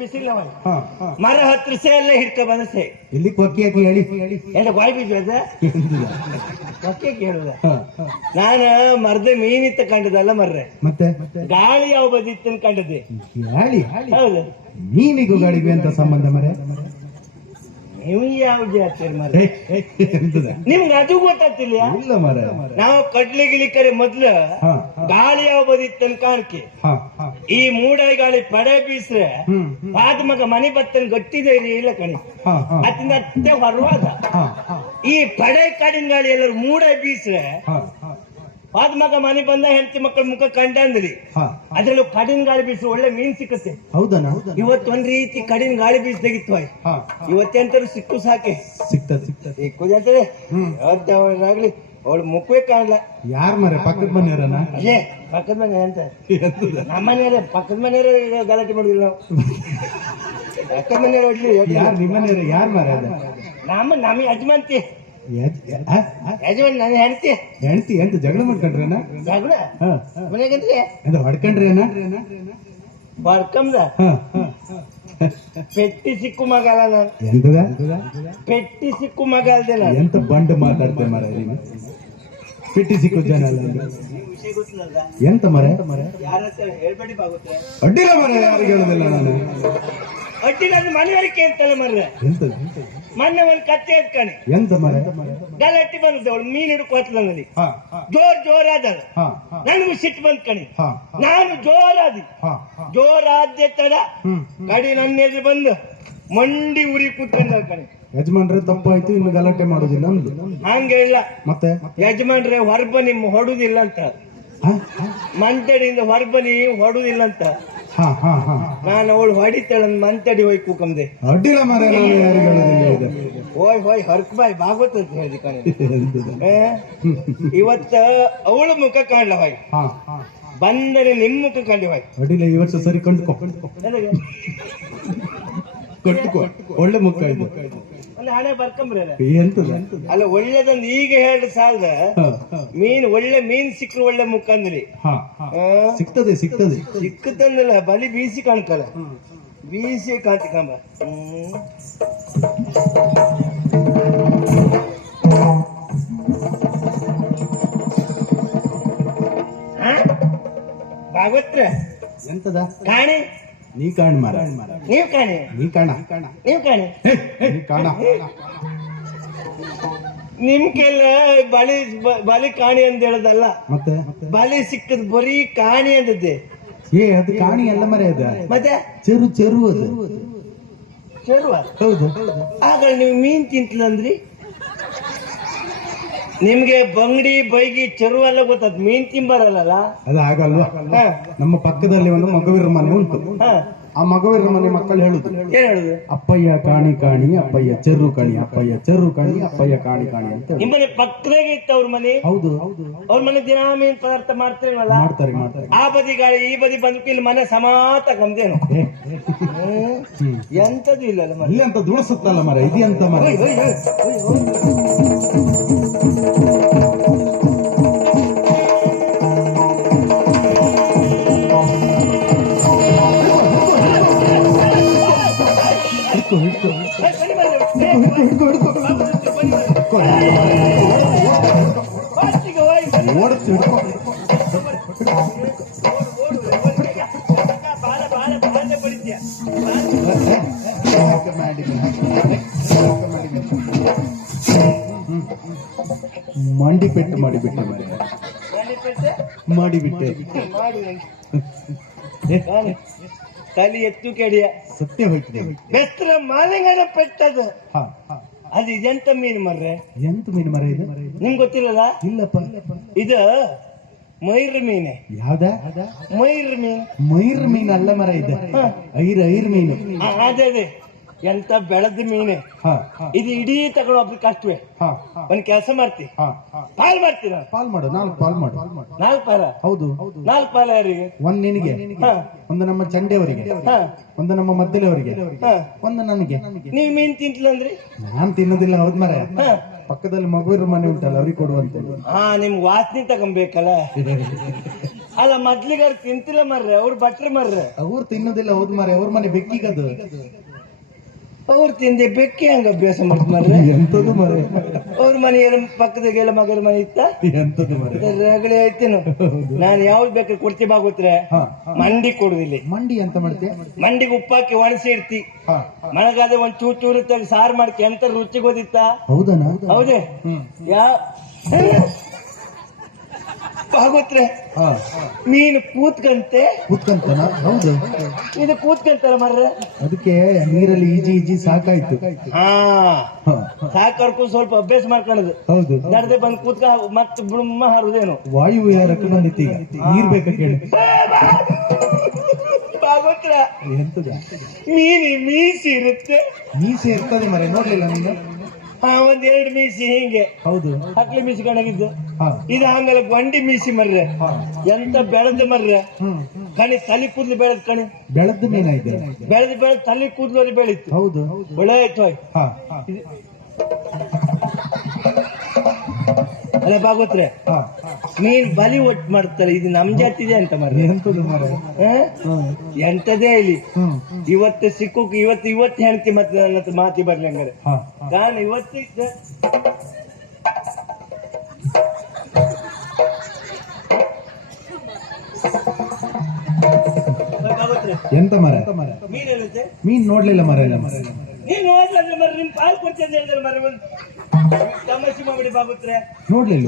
ಬಿಸಿಲ್ಲ ಮರ ಹತ್ತಿರ ಎಲ್ಲ ಹಿಡ್ಕ ಬಂದ್ರೆ ಇಲ್ಲಿ ಕೊಕ್ಕಿ ಹಾಕಿ ಹೇಳಿ ಎಲ್ಲ ಬಾಯ್ ಬೀಜ ಕೊಕ್ಕೆ ಕೇಳುದ ನಾನು ಮರದ ಮೀನಿತ್ತ ಕಂಡದಲ್ಲ ಮರ್ರೆ ಮತ್ತೆ ಗಾಳಿ ಯಾವ ಬದಿತ್ತನ್ ಕಂಡದ್ದೆ ಗಾಳಿ ಹೌದು ಮೀನಿಗೂ ಗಾಳಿಗೂ ಎಂತ ಸಂಬಂಧ ಮರೆ ನೀವು ಯಾವ ಜಾತಿ ಮರ ನಿಮ್ಗೆ ಅದು ಗೊತ್ತಾಗ್ತಿಲ್ಲ ಇಲ್ಲ ಮರ ನಾವು ಕಡ್ಲಿ ಗಿಳಿ ಕಡೆ ಮೊದ್ಲು ಗಾಳಿ ಯಾವ ಬದಿತ್ತನ್ ಕಾಣಕ್ಕೆ ಈ ಮೂಡಾಯಿ ಗಾಳಿ ಪಡೆ ಬೀಸ್ರೆ ಆದ ಮಗ ಮನೆ ಬತ್ತನ್ ಗಟ್ಟಿದೆ ಇಲ್ಲ ಕಣಿ ಅತ್ತಿಂದ ಅತ್ತೆ ಹೊರವಾದ ಈ ಪಡೆ ಕಾಡಿನ ಗಾಳಿ ಎಲ್ಲರೂ ಮೂಡಾಯಿ ಬೀಸ್ರೆ ಆದ ಮಗ ಮನೆ ಬಂದ ಹೆಂಡತಿ ಮಕ್ಕಳ ಮುಖ ಕಂಡಂದ್ರಿ ಅದ್ರಲ್ಲೂ ಕಡಿನ ಗಾಳಿ ಬೀಸು ಒಳ್ಳೆ ಮೀನ್ ಸಿಕ್ಕುತ್ತೆ ಹೌದಾ ಇವತ್ತೊಂದ್ ರೀತಿ ಕಡಿನ ಗಾಳಿ ಬೀಸ್ ತೆಗಿತ್ತು ಇವತ್ತೆಂತರೂ ಸಿಕ್ಕು ಸಾಕೆ ಸಿಗ್ತದೆ ಆಗ್ಲಿ ಅವಳು ಮುಖವೇ ಕಾಣಲ್ಲ ಯಾರ ಮರೆ ಪಕ್ಕದ ಮನೆಯವರನ ಅಲ್ಲೇ ಪಕ್ಕದ ಮನೆ ಅಂತ ನಮ್ಮ ಮನೆಯವರೇ ಪಕ್ಕದ ಮನೆಯವರೇ ಗಲಾಟೆ ಮಾಡುದಿಲ್ಲ ನಾವು ಪಕ್ಕದ ಮನೆಯವ್ರು ಹೊಡ್ಲಿ ಯಾರು ನಿಮ್ಮ ಮನೆಯವ್ರ ಯಾರು ಮರ ಅದ ನಮ್ಮ ಯಜಮಾನ್ತಿ ಯಜಮಾನ್ ನನ್ನ ಹೆಂಡತಿ ಹೆಂಡತಿ ಎಂತ ಜಗಳ ಮಾಡ್ಕೊಂಡ್ರೇನ ಜಗಳ ಮನೆಗಂದ್ರೆ ಅಂದ್ರೆ ಹೊಡ್ಕೊಂಡ್ರೇನ ಬರ್ಕಂದ ಪೆಟ್ಟಿ ಸಿಕ್ಕು ಮಗಲ್ಲ ನಾನು ಎಂತದ ಪೆಟ್ಟಿ ಸಿಕ್ಕು ಮಗ ಅಲ್ದೆ ನಾನು ಎಂತ ಬಂಡ್ ಮಾತಾಡ್ತೆ ಮರ ನೀನು ಪೆಟ್ಟಿ ಸಿಕ್ಕು ಜನ ಅಲ್ಲ ವಿಷಯ ಗೊತ್ತಿಲ್ಲ ಎಂತ ಮರ ಯಾರ ಹತ್ರ ಹೇಳ್ಬೇಡಿ ಬಾಗುತ್ತೆ ಅಡ್ಡಿಲ್ಲ ಮರ ಯಾರಿಗೆ ಹೇಳುದಿಲ್ಲ ನಾನು ಅಡ್ಡಿಲ್ಲ ಅದು ಮನೆಯವರಿಕೆ ಅಂತಲ್ಲ ಮರ್ರೆ ಎಂತ ಮೊನ್ನೆ ಒಂದ್ ಕತ್ತೆ ಎತ್ಕಾಣಿ ಎಂತ ಮರ ಗಲಾಟೆ ಬಂದದ್ದು ಅವಳು ಮೀನ್ ಹಿಡ್ಕೋತ್ಲ ನನಗೆ ಜೋರಾದಲ್ಲ ನನಗೂ ಸಿಟ್ಟು ಬಂದ್ ಕಣಿ ನಾನು ಜೋರಾದ್ದೆ ತಡ ಕಡಿ ನನ್ನ ಎದುರು ಬಂದು ಮಂಡಿ ಉರಿ ಕೂತ್ಕೊಂಡ ಕಣಿ ಯಜಮಾನ್ರೆ ತಪ್ಪಾಯ್ತು ಇನ್ನು ಗಲಾಟೆ ಮಾಡುದಿಲ್ಲ ಅಂದು ಹಂಗೆ ಇಲ್ಲ ಮತ್ತೆ ಯಜಮಾನ್ರೆ ಹೊರಬನಿ ಹೊಡುದಿಲ್ಲ ಅಂತ ಮಂತಡಿಯಿಂದ ಹೊರಬನಿ ಹೊಡುದಿಲ್ಲ ಅಂತ ನಾನು ಅವಳು ಹೊಡಿತಾಳ ಮಂತಡಿ ಹೋಯ್ ಕೂಕಂದೆ ಅಡ್ಡಿಲ್ಲ ಮರ ನಾನು ಯಾರಿಗೆ ಹೇಳುದಿಲ್ಲ ಹೋಯ್ ಹೊರಕ್ ಬಾಯ್ ಬಾಗೋತ ಹೇಳಿ ಕಣೆ ಇವತ್ತ ಅವಳು ಮುಖ ಕಾಣ್ಲ ಹೋಯ್ ಬಂದರೆ ನಿಮ್ ಮುಖ ಕಂಡು ಹೋಯ್ ಅಡ್ಡಿಲ್ಲ ಈ ವರ್ಷ ಸರಿ ಕಂಡುಕೋ ಕಟ್ಟುಕೋ ಒಳ್ಳೆ ಮುಖ ಇದು ಒಂದು ಹಣೆ ಬರ್ಕಂಬ್ರ ಎಂತದ ಅಲ್ಲ ಒಳ್ಳೇದೊಂದು ಈಗ ಹೇಳಿ ಸಾಲದ ಒಳ್ಳೆ ಮೀನ್ ಸಿಕ್ಕರು ಒಳ್ಳೆ ಮುಖ ಅಂದ್ರಿ ಸಿಗ್ತದೆ ಸಿಕ್ಕದಂದಲ್ಲ ಬಲಿ ಬೀಸಿ ಕಾಣ್ಕಲ್ಲ ಬೀಸಿ ಕಾಣ್ತಿಕಂಬ ಭಾಗವತ್ರ ಎಂತದ ಕಾಣಿ ನೀ ಕಾಣ್ ಮಾರ ನೀವ್ ಕಾಣಿ ನೀ ಕಾಣ ನೀವ್ ಕಾಣಿ ನೀ ಕಾಣ ನಿಮ್ಗೆಲ್ಲ ಬಲಿ ಕಾಣಿ ಅಂತ ಹೇಳದಲ್ಲ ಮತ್ತೆ ಬಲಿ ಸಿಕ್ಕದ್ ಬರೀ ಕಾಣಿ ಅಂದದ್ದೆ ಅದು ಕಾಣಿ ಎಲ್ಲ ಮರೆ ಅದ ಮತ್ತೆ ಚೆರು ಅದು ಚೆರುವ ಹೌದು ಆಗ ನೀವು ಮೀನ್ ತಿಂತಲಂದ್ರಿ ನಿಮ್ಗೆ ಬಂಗಡಿ ಬೈಗಿ ಚೆರು ಎಲ್ಲ ಗೊತ್ತದ ಮೀನ್ ತಿಂಬರಲ್ಲ ಅದು ಆಗಲ್ವಾ ನಮ್ಮ ಪಕ್ಕದಲ್ಲಿ ಒಂದು ಮಗುವಿರ ಮನೆ ಉಂಟು ಆ ಮಗುವಿರ ಮನೆ ಮಕ್ಕಳು ಹೇಳುದು ಏನ್ ಹೇಳುದು ಅಪ್ಪಯ್ಯ ಕಾಣಿ ಕಾಣಿ ಅಪ್ಪಯ್ಯ ಚೆರು ಕಾಣಿ ಅಪ್ಪಯ್ಯ ಚೆರು ಕಾಣಿ ಅಪ್ಪಯ್ಯ ಕಾಣಿ ಕಾಣಿ ಅಂತ ನಿಮ್ಮನೆ ಪಕ್ಕದಾಗೆ ಇತ್ತು ಅವ್ರ ಮನೆ ಹೌದು ಅವ್ರ ಮನೆ ದಿನ ಮೀನ್ ಪದಾರ್ಥ ಮಾಡ್ತೀರಲ್ಲ ಮಾಡ್ತಾರೆ ಆ ಬದಿ ಗಾಳಿ ಈ ಬದಿ ಬಂದು ಇಲ್ಲಿ ಮನೆ ಸಮಾತ ಗಮ್ದೇನು ಎಂತದು ಇಲ್ಲ ಇಲ್ಲಿ ಅಂತ ದುಡಿಸುತ್ತಲ್ಲ ಮರ ಇದು ಅಂತ ಮರ ಮಂಡಿಪೆಟ್ಟು ಮಾಡಿಬಿಟ್ಟೆ ತಲೆ ಎತ್ತು ಕೆಡಿಯ ಸತ್ಯ ಹೋಯ್ತು ಬೆಸ್ತ್ರ ಮಾಲಿಂಗನ ಪೆಟ್ಟದು ಅದು ಇದೆಂತ ಮೀನು ಮರ್ರೆ ಎಂತ ಮೀನು ಮರ ಇದು ನಿಮ್ಗೆ ಗೊತ್ತಿಲ್ಲಲ್ಲ ಇಲ್ಲಪ್ಪ ಇದು ಮೈರ್ ಮೀನೆ ಯಾವ್ದ ಮೈರ್ ಮೀನ್ ಅಲ್ಲ ಮರ ಇದೆ ಐರ್ ಮೀನು ಅದೇ ಎಂತ ಬೆಳೆದ ಮೀನೆ ಇದು ಇಡೀ ತಗೊಂಡು ಒಬ್ರು ಕಷ್ಟವೇ ಒಂದ್ ಕೆಲಸ ಮಾಡ್ತಿ ಪಾಲ್ ಮಾಡ್ತೀರ ಪಾಲ್ ಮಾಡು 4 ಪಾಲ್ ಮಾಡು 4 ಪಾಲ ಹೌದು 4 ಪಾಲ ಯಾರಿಗೆ ಒಂದ್ ನಿನಗೆ ಒಂದು ನಮ್ಮ ಚಂಡೆಯವರಿಗೆ ಒಂದು ನಮ್ಮ ಮದ್ದಲೆಯವರಿಗೆ ಒಂದು ನನಗೆ ನೀವ್ ಮೀನ್ ತಿಂತಲಂದ್ರಿ ನಾನ್ ತಿನ್ನೋದಿಲ್ಲ ಹೌದ್ ಮರ ಪಕ್ಕದಲ್ಲಿ ಮಗುವಿರ ಮನೆ ಉಂಟಲ್ಲ ಅವ್ರಿಗೆ ಕೊಡುವಂತ ನಿಮ್ಗೆ ವಾಸನೆ ತಗೊಂಬೇಕಲ್ಲ ಅಲ್ಲ ಮೊದ್ಲಿಗಾರ ತಿಂತಿಲ್ಲ ಮರ್ರೆ, ಅವ್ರು ಭಟ್ರು ಮರ್ರೆ. ಅವ್ರು ತಿನ್ನೋದಿಲ್ಲ, ಹೌದು ಮಾರೆ, ಅವ್ರ ಮನೆ ಬೆಕ್ಕಿಗದು. ಅವ್ರು ತಿಂದೆ ಬೆಕ್ಕಿ ಹಂಗ ಅಭ್ಯಾಸ ಮಾಡ್ತ ಮರ್ರೆ. ಎಂತದು ಮರೆ, ಅವ್ರ ಮನೆಯ ಪಕ್ಕದಾಗೆಲ್ಲ ಮಗರ ಮನೆ ಇತ್ತ, ಎಂತದು ಮರೆ, ರಗಳೆ ಆಯ್ತೇನು. ನಾನು ಯಾವ್ದು ಬೇಕಾದ್ರೆ ಕೊಡ್ತಿ ಬಾಗುತ್ರೆ, ಮಂಡಿ ಕೊಡುದಿಲ್ಲ. ಮಂಡಿ ಎಂತ ಮಾಡ್ತೀಯ? ಮಂಡಿಗೆ ಉಪ್ಪಾಕಿ ಒಣಸಿ ಇಡ್ತಿ, ಮನಗಾದ್ರೆ ಒಂದ್ ಚೂರು ತೆಗೆ ಸಾರು ಮಾಡ್ಕಿ ಎಂತ ರುಚಿ ಗೊತ್ತಿತ್ತ. ಹೌದನಾ? ಹೌದೇ ಯಾ ಬಾಗುತ್ರೆ ಮೀನು ಕೂತ್ಕಂತನ. ಹೌದು, ಇದು ಕೂತ್ಕಂತಾರ ಮರ್ರೆ. ಅದಕ್ಕೆ ನೀರಲ್ಲಿ ಈಜಿ ಈಜಿ ಸಾಕಾಯ್ತು. ಸಾಕರ್ಕು ಸ್ವಲ್ಪ ಅಭ್ಯಾಸ ಮಾಡ್ಕೊಳ್ಳೋದು. ಹೌದು, ದಡದೆ ಬಂದು ಕೂತ್ಕ ಮತ್ತೆ ಬುಮ್ಮ ಹಾರುದೇನು. ವಾಯು ವಿಹಾರಕ್ಕೆ ಬಂದಿತ್ತು, ನೀರ್ ಬೇಕಾ ಕೇಳಿ. ಬಾಗುತ್ರ ಎಂತದ ಮೀಸಿ ಇರುತ್ತೆ. ಮೀಸೆ ಇರ್ತದೆ ಮರೆ, ನೋಡ್ಲಿಲ್ಲ ನೀನು? ಒಂದೆರಡು ಮೀಸಿ ಹಿಂಗೆ. ಹೌದು, ಹಕ್ಲಿ ಮೀಸಿ ಕಣಗಿದ್ದು. ಇದು ಹಂಗಲ್ಲ ಗೊಂಡಿ ಮೀಸಿ ಮರ್ರೆ. ಎಂತ ಬೆಳೆದ ಮರ್ರೆ, ಕಣಿ ತಲೆ ಕೂದ್ಲು ಬೆಳೆದ್ ಕಣಿ. ಬೆಳೆದ ಮೀನಾಯ್ತು, ಬೆಳೆದ್ ತಲೆ ಕೂದ್ಲು ಅಲ್ಲಿ ಬೆಳೀತು. ಹೌದು, ಒಳ್ಳೆ ಆಯ್ತು. ಅಲ್ಲ ಬಾಗೋತ್ರೆ, ಮೀನ್ ಬಲಿ ಒಟ್ಟು ಮಾಡ್ತಾರೆ. ಇದು ನಮ್ ಜಾತಿದೆ ಅಂತ ಮರ್ರೆ. ಎಂತದು ಮರೆ, ಎಂತದೇ ಇಲ್ಲಿ. ಇವತ್ತು ಸಿಕ್ಕೋಕ್ ಇವತ್ತು ಹೆಣ್ತಿ ಮತ್ತೆ ನನ್ನ ಹತ್ರ ಮಾತಿ ಬರ್ಲಿ ಹಂಗಾರೆ. ನಾನು ಇವತ್ತಿದ್ದ ಎಂತ ಮರ, ಮೀನಿರುತ್ತೆ. ಮೀನ್ ನೋಡ್ಲಿಲ್ಲ ಮರ. ನೀನ್ ನೋಡ್ಲ ಮರ, ನಿಮ್ ಪಾಲ್ ಕೊಡ್ತೇನೆ ಹೇಳಿದ್ರೆ ಮರ. ಒಂದು ತಮಾಷೆ ಮಾಡಿ ಬಾಗುತ್ರೆ. ನೋಡ್ಲಿಲ್ಲ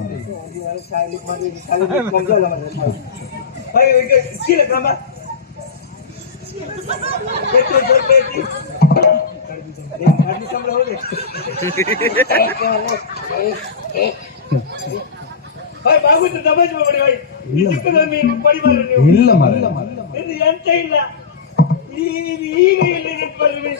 ಮರ. ಚೀಲ ಕ್ರಮ ಸಂಬಳ ಹೋದೆ ಬಾಗುತ್ರೆ. ತಮಾಷೆ ಮಾಡಿ ಚಿಕ್ಕದ ಮೀನು ಪಡಿ ಮಾರ ನೀವು. ಇಲ್ಲ ಮರ, ಎಂತ ಇಲ್ಲ. ಈಗ ಇಲ್ಲಿ ನಿಂತ್ಕೊಳ್ಳಿ.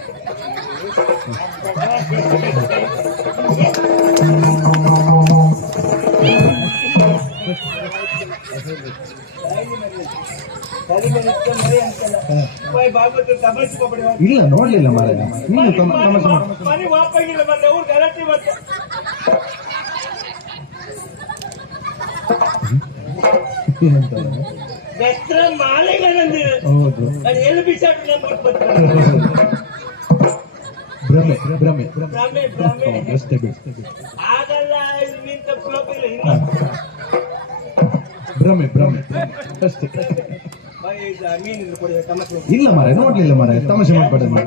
ಇಲ್ಲ ನೋಡ್ಲಿಲ್ಲ ಮರ. ನೀನು ತಮಾಷೆ ಮನೆ ವಾಪಂಗಿಲ್ಲ ಬಂದೆ, ಅವ್ರು ಗಲಾಟೆ ಮತ್ತೆ. ಬೆತ್ರ ಮಾಲೆಗಳಂದಿರ. ಹೌದು, ಅದು ಎಲ್ಲಿ ಬಿಸಾಡು ನಮ್ಗೆ ಭ್ರಮೆ ಅಷ್ಟೇ ಆಗಲ್ಲ. ನಿಂತ ಭ್ರಮೆ ಅಷ್ಟೇ. ಮೀನಿಂದ ಕೊಡಿ ತಮಾಷೆ. ಇಲ್ಲ ಮರ, ನೋಡ್ಲಿಲ್ಲ ಮರ, ತಮಾಷೆ ಮಾಡ್ಬೇಡ ಮರ.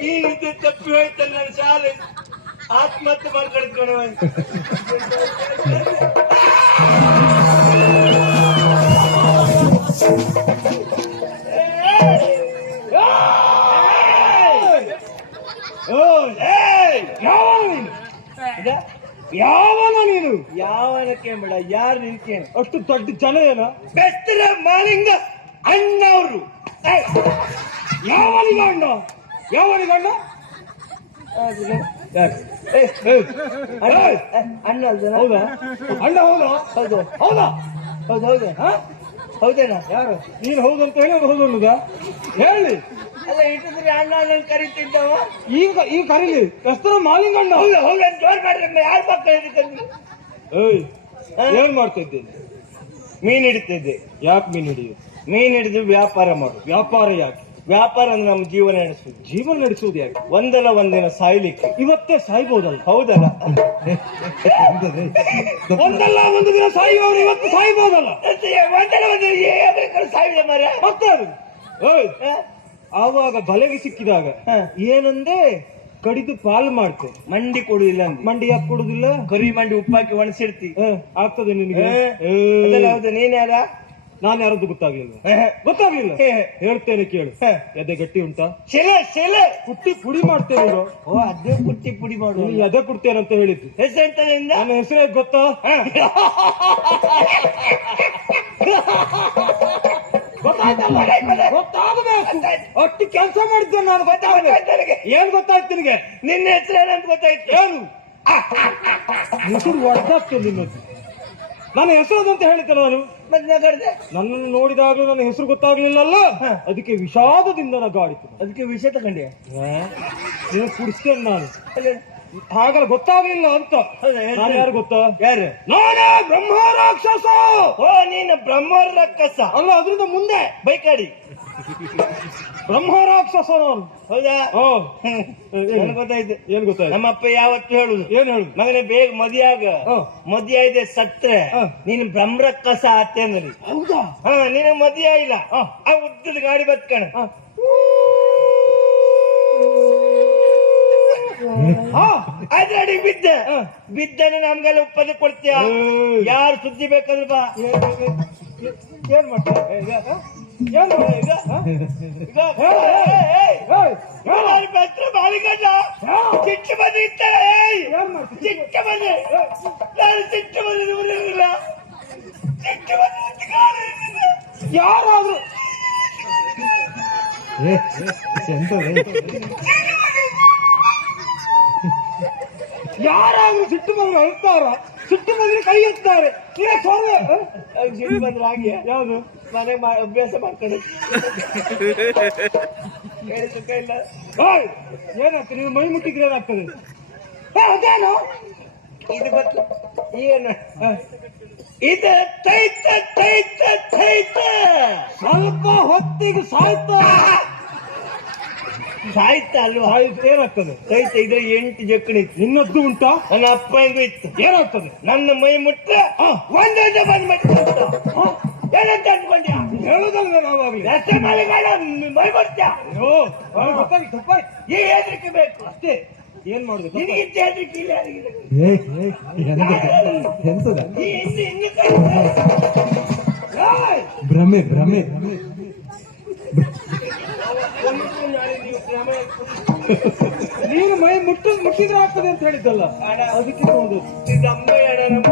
ಮೀನಿಂದ ತಪ್ಪಿ ಹೋಯ್ತ ನನ್ನ ಶಾಲೆ ಆತ್ಮಹತ್ಯೆ ಮಾಡ್ಕೊಂಡು. ಯಾವನ ನೀನು? ಯಾವನಕ್ಕೆ ಬೇಡ, ಯಾರು ನಿನ್ಕೇನು? ಅಷ್ಟು ದೊಡ್ಡ ಜನ ಏನ? ಬೆಸ್ತರ ಮಾಲಿಂಗ ಅಣ್ಣವರು. ಯಾವನಿಗ ಅಣ್ಣ? ಅಣ್ಣ ಅಲ್ದನ? ಹೌದಾ? ಅಣ್ಣ ಹೌದಾ? ಹೌದೇನಾ? ಯಾರು ನೀನು? ಹೌದಂತ ಹೇಳಿ ಹೌದು ಅನ್ನೋದ ಹೇಳಿ. ಅಲ್ಲ ಇಟ್ಟಿದ್ರೆ ಅಣ್ಣ ಅಣ್ಣನ್ ಕರೀತಿದ್ದವ. ಈಗ ಕರೀಲಿ. ಎಷ್ಟರ ಮಾಲಿಂಗಣ್ಣ? ಹೌದ ಜೋರ್ ಮಾಡ್ರಿ. ಯಾರು ಮಕ್ಕಳು ಏನ್ ಮಾಡ್ತಾ ಇದ್ದೇನೆ? ಮೀನ್ ಹಿಡಿತಿದ್ದೆ. ಯಾಕೆ ಮೀನ್ ಹಿಡಿಯುದು? ಮೀನ್ ಹಿಡಿದು ವ್ಯಾಪಾರ ಮಾಡು. ವ್ಯಾಪಾರ ಯಾಕೆ? ವ್ಯಾಪಾರ ಅಂದ್ರೆ ನಮ್ಮ ಜೀವನ ನಡೆಸುದು. ಜೀವನ ನಡೆಸುವುದು ಯಾಕೆ? ಒಂದಲ್ಲ ಒಂದಿನ ಸಾಯ್ಲಿಕ್ಕೆ. ಇವತ್ತೇ ಸಾಯ್ಬೋದಲ್ಲ? ಹೌದಲ್ಲ? ಒಂದಲ್ಲ ಒಂದು ದಿನ ಸಾಯುವವರು ಇವತ್ತು ಸಾಯ್ಬೋದಲ್ಲ? ಒಂದಲ್ಲ ಒಂದು ಸಾಯಿದೆ ಮರ. ಮತ್ತೆ ಆವಾಗ ಬಲೆಗೆ ಸಿಕ್ಕಿದಾಗ ಏನಂದೆ ಕಡಿದು ಪಾಲು ಮಾಡ್ತೆ. ಮಂಡಿ ಕೊಡುದಿಲ್ಲ. ಮಂಡಿ ಯಾಕೆ ಕೊಡುದಿಲ್ಲ? ಕರಿ ಮಂಡಿ ಉಪ್ಪಾಕಿ ಒಣಸಿಡ್ತಿ. ಆಗ್ತದೆ ನಿನಗೆ? ಹೌದು. ನೀನ್ ಯಾರ? ನಾನು ಯಾರದ್ದು ಗೊತ್ತಾಗ್ಲಿಲ್ಲ. ಹೇಳ್ತೇನೆ ಕೇಳು. ಎದೆ ಗಟ್ಟಿ ಉಂಟಾ? ಶಿಲೆ ಕುಟ್ಟಿ ಪುಡಿ ಮಾಡ್ತೇನೆ. ಅದೇ ಕುಟ್ಟಿ ಪುಡಿ ಮಾಡು. ಎದೆ ಕೊಡ್ತೇನೆ ಅಂತ ಹೇಳಿದ್ದು. ಹೆಸರು ನನ್ನ ಹೆಸರೇ ಗೊತ್ತಾ? ಗೊತ್ತಾಗಬೇಕು. ಒಟ್ಟು ಕೆಲಸ ಮಾಡಿದ್ದೆ ನಾನು. ಏನ್ ಗೊತ್ತಾಯ್ತು ನಿನಗೆ? ನಿನ್ನ ಹೆಸರು ಏನಂತ ಗೊತ್ತಾಯ್ತು? ಏನು ಹೆಸರು ಹೊಡೆದಾಗ್ತದೆ ನಿನ್ನದು. ನನ್ನ ಹೆಸರು ಅಂತ ಹೇಳಿದ್ದೆ ನಾನು. ನನ್ನನ್ನು ನೋಡಿದಾಗಲೂ ನನ್ನ ಹೆಸರು ಗೊತ್ತಾಗ್ಲಿಲ್ಲಲ್ಲ, ಅದಕ್ಕೆ ವಿಷಾದದಿಂದ ನಗಾಡಿತು. ಅದಕ್ಕೆ ವಿಷ ತಗೊಂಡೆ ನೀನು ಕುಡಿಸ್ತೇನೆ ನಾನು. ಹಾಗಲ್ಲ ಗೊತ್ತಾಗ್ಲಿಲ್ಲ ಅಂತ. ಹೌದಾ, ನಾನು ಯಾರು ಗೊತ್ತಾ? ಯಾರು? ನಾನೇ ಬ್ರಹ್ಮ ರಾಕ್ಷಸ. ಓ ನೀನು ಬ್ರಹ್ಮ ರಕ್ಕಸ ಅಲ್ಲ, ಅದರಿಂದ ಮುಂದೆ ಬೈಕಾಡಿ ಬ್ರಹ್ಮ ರಾಕ್ಷಸ ನಾನು. ಹೌದಾ? ಓ ನನ್ಗೆ ಗೊತ್ತಾಯ್ತು. ಏನ್ ಗೊತ್ತಾಯ್ತು? ನಮ್ಮಪ್ಪ ಯಾವತ್ತು ಹೇಳುದು, ಏನ್ ಹೇಳುದು? ಮಗನೇ ಬೇಗ ಮದಿಯಾಗ, ಹ. ಮದಿಯ ಇದೆ ಸತ್ರೆ ಹ. ನೀನು ಬ್ರಹ್ಮರಕ್ಕಸ ಆತೆ ಅಂದ್ರಿ. ಹೌದಾ? ಹಾ, ನೀನು ಮದಿಯ ಇಲ್ಲ, ಆ ಉದ್ದದ ಗಾಡಿ ಬತ್ಕಣ. ಅದ್ರಡಿ ಬಿದ್ದೆ, ಬಿದ್ದನೆ ನಮ್ಗೆಲ್ಲ ಉಪ್ಪದ ಕೊಡ್ತೀಯ. ಯಾರು ಸುದ್ದಿ ಬೇಕಾದ್ರೆ ಬಾ. ಏನ್ ಮಾಡ್ತಾರೆ ಈಗ? ಏನ್ ಈಗ? ಬಾಲಿಗಡ್ಡ ಚಿಕ್ಕ ಬಂದು ಚಿಕ್ಕ ಬಂದೆ, ನಾನು ಚಿಕ್ಕ ಬಂದಿಲ್ಲ, ಚಿಕ್ಕ ಬಂದ ಯಾರಾದ್ರೂ ಯಾರಾದ್ರೂ ಸಿಟ್ಟು ಬಂದ್ರೆ ಅಳ್ತಾರ, ಸಿಟ್ಟು ಬಂದ್ರೆ ಕೈ ಎತ್ತಾರೆ. ಸಿಟ್ಟು ಬಂದ್ರೆ ಹಾಗೆ ಯಾವ್ದು ಮನೆಗೆ ಅಭ್ಯಾಸ ಮಾಡ್ಕೊಂಡು ಹೇಳಿ ಸುಖ ಇಲ್ಲ. ಏನಾಗ್ತದೆ? ನೀವು ಮೈ ಮುಟ್ಟಿದ್ರೆ ಏನಾಗ್ತದೆ? ಅದೇನು ಇದು ಗೊತ್ತು ಏನು? ಇದು ತೈತ ತೈತ ತೈತ ಸ್ವಲ್ಪ ಹೊತ್ತಿಗೆ ಸಾಯ್ತಾ ಸಾಯ್ತ ಅಲ್ವಾ? ಏನಾಗ್ತದೆ? ತೈತ ಇದ್ರೆ 8 ಜಕ್ಕಣಿ ಇತ್ತು. ನಿನ್ನದ್ದು ಉಂಟಾ? ನನ್ನ ಅಪ್ಪನಿಗೂ ಇತ್ತು. ಏನಾಗ್ತದೆ? ನನ್ನ ಮೈ ಮುಟ್ಟ ಒಂದೇ ಬಂದ್ ಮಾಡ್ಕೊಂಡು ಏನಂತ ಅಂದ್ಕೊಂಡ್ಯ? ಹೇಳುದಲ್ಲ ನಾವಾಗ್ಲಿ. ರಸ್ತೆ ಮಳೆಗಾಲ ಮೈ ಬರ್ತ್ಯಾ? ಗೊತ್ತಾಗಿತ್ತು. ಈ ಹೆದರಿಕೆ ಬೇಕು ಅಷ್ಟೇ. ಏನ್ ಮಾಡುದು? ನಿನಗಿಂತ ಹೆದರಿಕೆ ಇಲ್ಲ ಯಾರಿಗಿದೆ? ಇನ್ನು ಭ್ರಮೆ ಭ್ರಮೆ ನೀನು ಮೈ ಮುಟ್ಟಿದ್ರೆ ಆಗ್ತದೆ ಅಂತ ಹೇಳಿದ್ದಲ್ಲ, ಅದಕ್ಕೆ ನೋಡುದು. ಇದು ಅಮ್ಮ ಎಡ ನಮ್ಮ